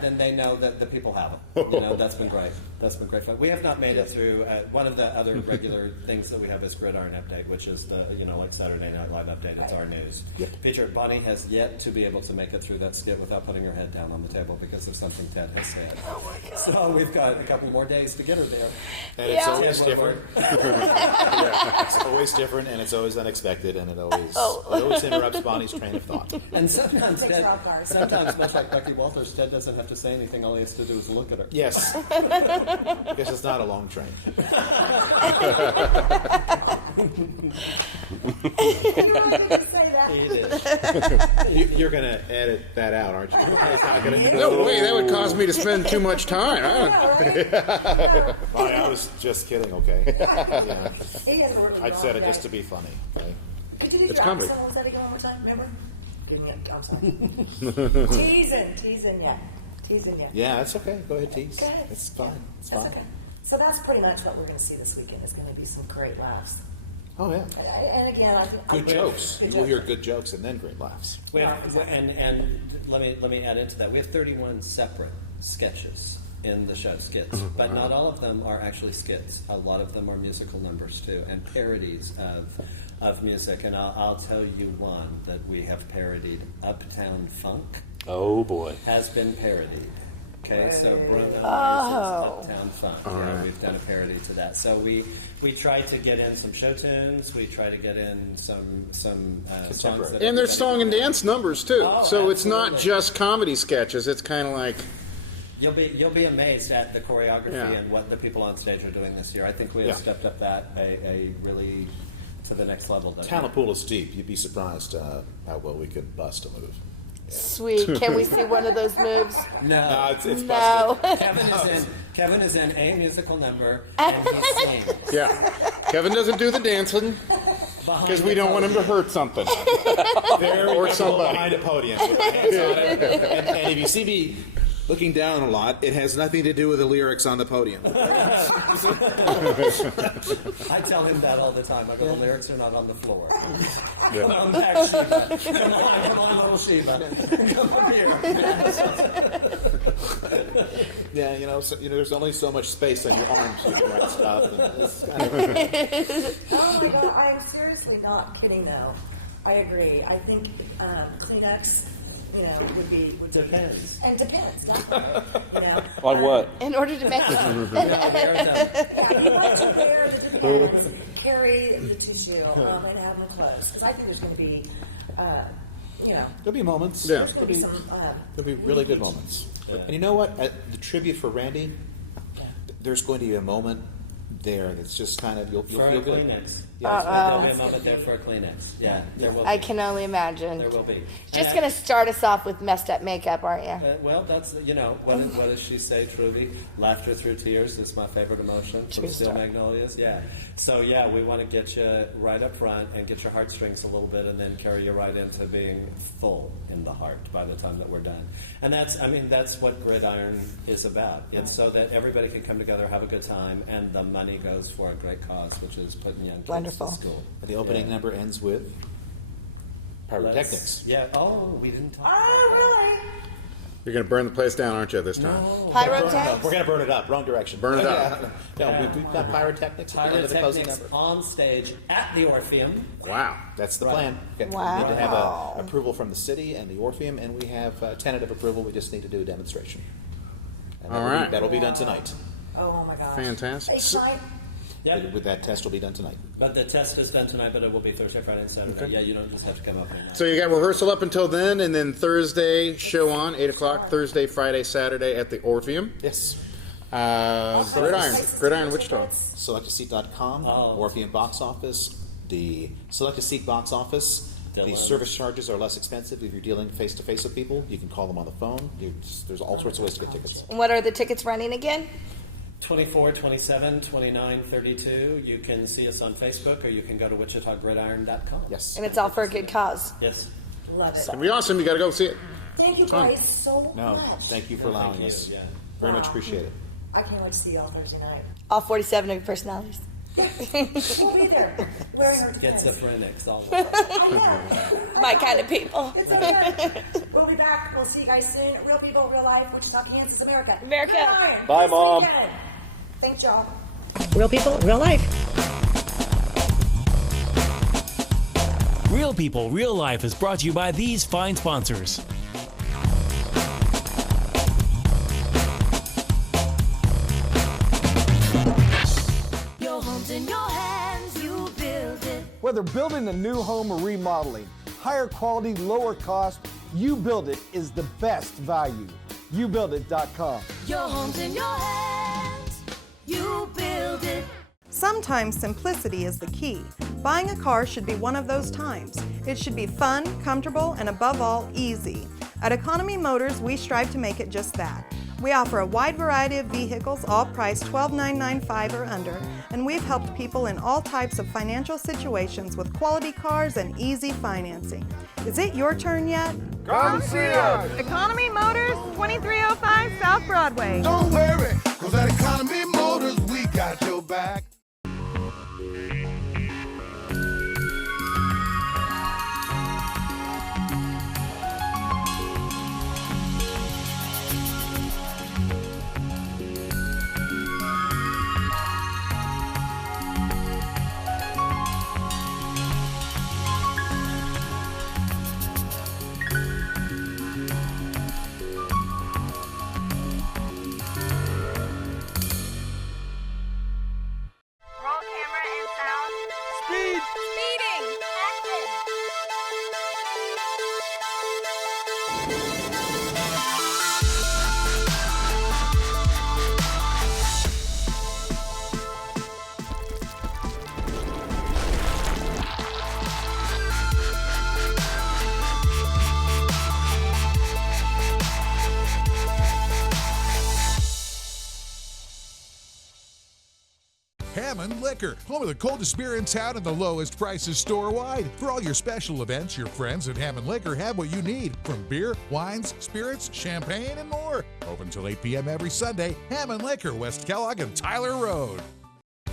Then they know that the people have them. That's been great. That's been great fun. We have not made it through. One of the other regular things that we have is Gridiron Update, which is the like Saturday Night Live update. It's our news feature. Bonnie has yet to be able to make it through that skit without putting her head down on the table because of something Ted has said. Oh my God. So we've got a couple more days to get her there. And it's always different. It's always different, and it's always unexpected, and it always interrupts Bonnie's train of thought. And sometimes, much like Becky Walters, Ted doesn't have to say anything. All he has to do is look at her. Yes. Because it's not a long train. You're going to edit that out, aren't you? It's not gonna, No way, that would cause me to spend too much time. I was just kidding, okay? I said it just to be funny, okay? It's comedy. Was that again one more time? Remember? I'm sorry. Teasing, yeah. Yeah, that's okay. Go ahead, tease. Go ahead. It's fine. It's That's fine. okay. So that's pretty much what we're going to see this weekend. It's going to be some great laughs. Oh, yeah. And again, I think Good jokes. You will hear good jokes and then great laughs. We have, and let me add into that. We have 31 separate sketches in the show, skits, but not all of them are actually skits. A lot of them are musical numbers too, and parodies of music. And I'll tell you one that we have parodied. Uptown Funk. Oh boy, has been parodied. Okay, so Bruno Mars's Uptown Funk. Yeah, we've done a parody to that. So we try to get in some show tunes. We try to get in some songs. And there's song and dance numbers too. Oh, so it's absolutely. not just comedy sketches. It's kind of like You'll be amazed at the choreography and what the people on stage are doing this year. I think we have stepped up that a really to the next level. Talent pool is deep. You'd be surprised how well we could bust a move. Sweet. Can we see one of those moves? No, it's no. Kevin is in a musical number and he sings. Yeah, Kevin doesn't do the dancing because we don't want him to hurt something or somebody behind a podium with my hands on it. And if you see me looking down a lot, it has nothing to do with the lyrics on the podium. I tell him that all the time. I go, the lyrics are not on the floor. Come on back, Sheba. Come on, little Sheba. Come up here. Yeah, there's only so much space on your arms you can write stuff. And it's kind of Oh my God, I am seriously not kidding though. I agree. I think Kleenex, would be depends. And depends. On what? In order to make it. You want to wear the depends, carry the tissue, and have them close. Because I think there's going to be, There'll be moments. Yeah. there's going to be some. There'll be really good moments. And you know what? At the tribute for Randy, there's going to be a moment there that's just kind of you'll For feel a good. Kleenex. Yeah. There'll be a moment there for a Kleenex. Yeah, there will be. I can only imagine. There will be. Just going to start us off with messed up makeup, aren't you? Well, that's, what does she say, Trudy? Laughter through tears is my favorite emotion from Steel Magnolias. Yeah. So, we want to get you right up front and get your heartstrings a little bit and then carry you right into being full in the heart by the time that we're done. And that's what Gridiron is about. It's so that everybody can come together, have a good time, and the money goes for a great cause, which is putting young kids to school. The opening number ends with pyrotechnics. We didn't talk about that. You're going to burn the place down, aren't you, this time? Pyrotechnics? We're going to burn it up. Wrong direction. Burn it up. We've got pyrotechnics at the end of the closing number. On stage at the Orpheum. Wow. That's the plan. Wow. We need to have approval from the city and the Orpheum, and we have tentative approval. We just need to do a demonstration. And that'll be done tonight. Oh my gosh. Fantastic. With that test will be done tonight. But the test is done tonight, but it will be Thursday, Friday, and Saturday. Okay. Yeah, you don't just have to come up and So you got rehearsal up until then, and then Thursday show on 8 o'clock. Thursday, Friday, Saturday at the Orpheum. Yes. Gridiron, Wichita. SelectAseat.com. Orpheum box office. The Select a Seat box office. The service charges are less expensive if you're dealing face to face with people. You can call them on the phone. There's all sorts of ways to get tickets. What are the tickets running again? 24, 27, 29, 32. You can see us on Facebook, or you can go to WichitaGridiron.com. Yes. And it's all for a good cause. Yes. Love it. It's going to be awesome. You got to go see it. Thank you guys so No, much. thank you for allowing us. Yeah. Very much appreciate it. I can't wait to see y'all Thursday night. All 47 of your personalities. We'll be there wearing our Schizophrenics all My kind of people. It's okay. We'll be back. We'll see you guys soon. Real people, real life. Wichita, Kansas, America. America. Gridiron. Bye, Mom. Thanks, y'all. Real people, real life. Real People, Real Life is brought to you by these fine sponsors. Your home's in your hands, you build it. Whether building a new home or remodeling, higher quality, lower cost, You Build It is the best value. YouBuildIt.com. Your home's in your hands, you build it. Sometimes simplicity is the key. Buying a car should be one of those times. It should be fun, comfortable, and above all, easy. At Economy Motors, we strive to make it just that. We offer a wide variety of vehicles, all priced $12,995 or under, and we've helped people in all types of financial situations with quality cars and easy financing. Is it your turn yet? Come see us. Economy Motors, 2305 South Broadway. Don't worry, cause at Economy Motors, we got your back. Roll camera and sound. Speed. Speeding. Action. Hammond Liquor, home of the coldest beer in town and the lowest prices store-wide. For all your special events, your friends at Hammond Liquor have what you need, from beer, wines, spirits, champagne, and more. Open till 8 p.m. every Sunday. Hammond Liquor, West Kellogg and Tyler Road.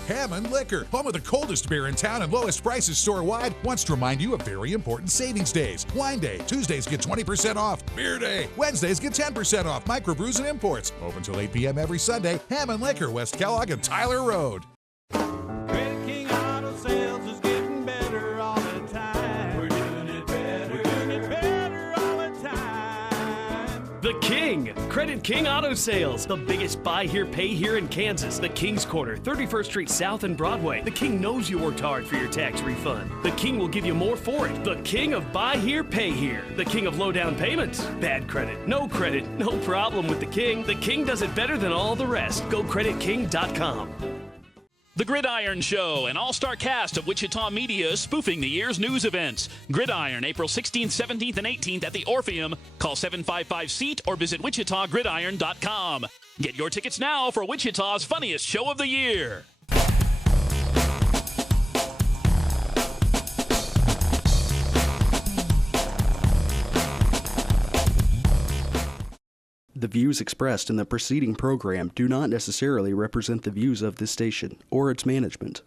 Hammond Liquor, home of the coldest beer in town and lowest prices store-wide, wants to remind you of very important savings days. Wine Day, Tuesdays get 20% off. Beer Day, Wednesdays get 10% off. Microbrews and imports. Open till 8 p.m. every Sunday. Hammond Liquor, West Kellogg and Tyler Road. Credit King Auto Sales is getting better all the time. We're doing it better. We're doing it better all the time. The King, Credit King Auto Sales, the biggest buy here, pay here in Kansas. The King's Corner, 31st Street South and Broadway. The King knows you worked hard for your tax refund. The King will give you more for it. The King of buy here, pay here. The King of low down payments. Bad credit, no problem with the King. The King does it better than all the rest. Go creditking.com. The Gridiron Show, an all-star cast of Wichita media spoofing the year's news events. Gridiron, April 16th, 17th, and 18th at the Orpheum. Call 755-SEAT or visit WichitaGridiron.com. Get your tickets now for Wichita's funniest show of the year. The views expressed in the preceding program do not necessarily represent the views of this station or its management.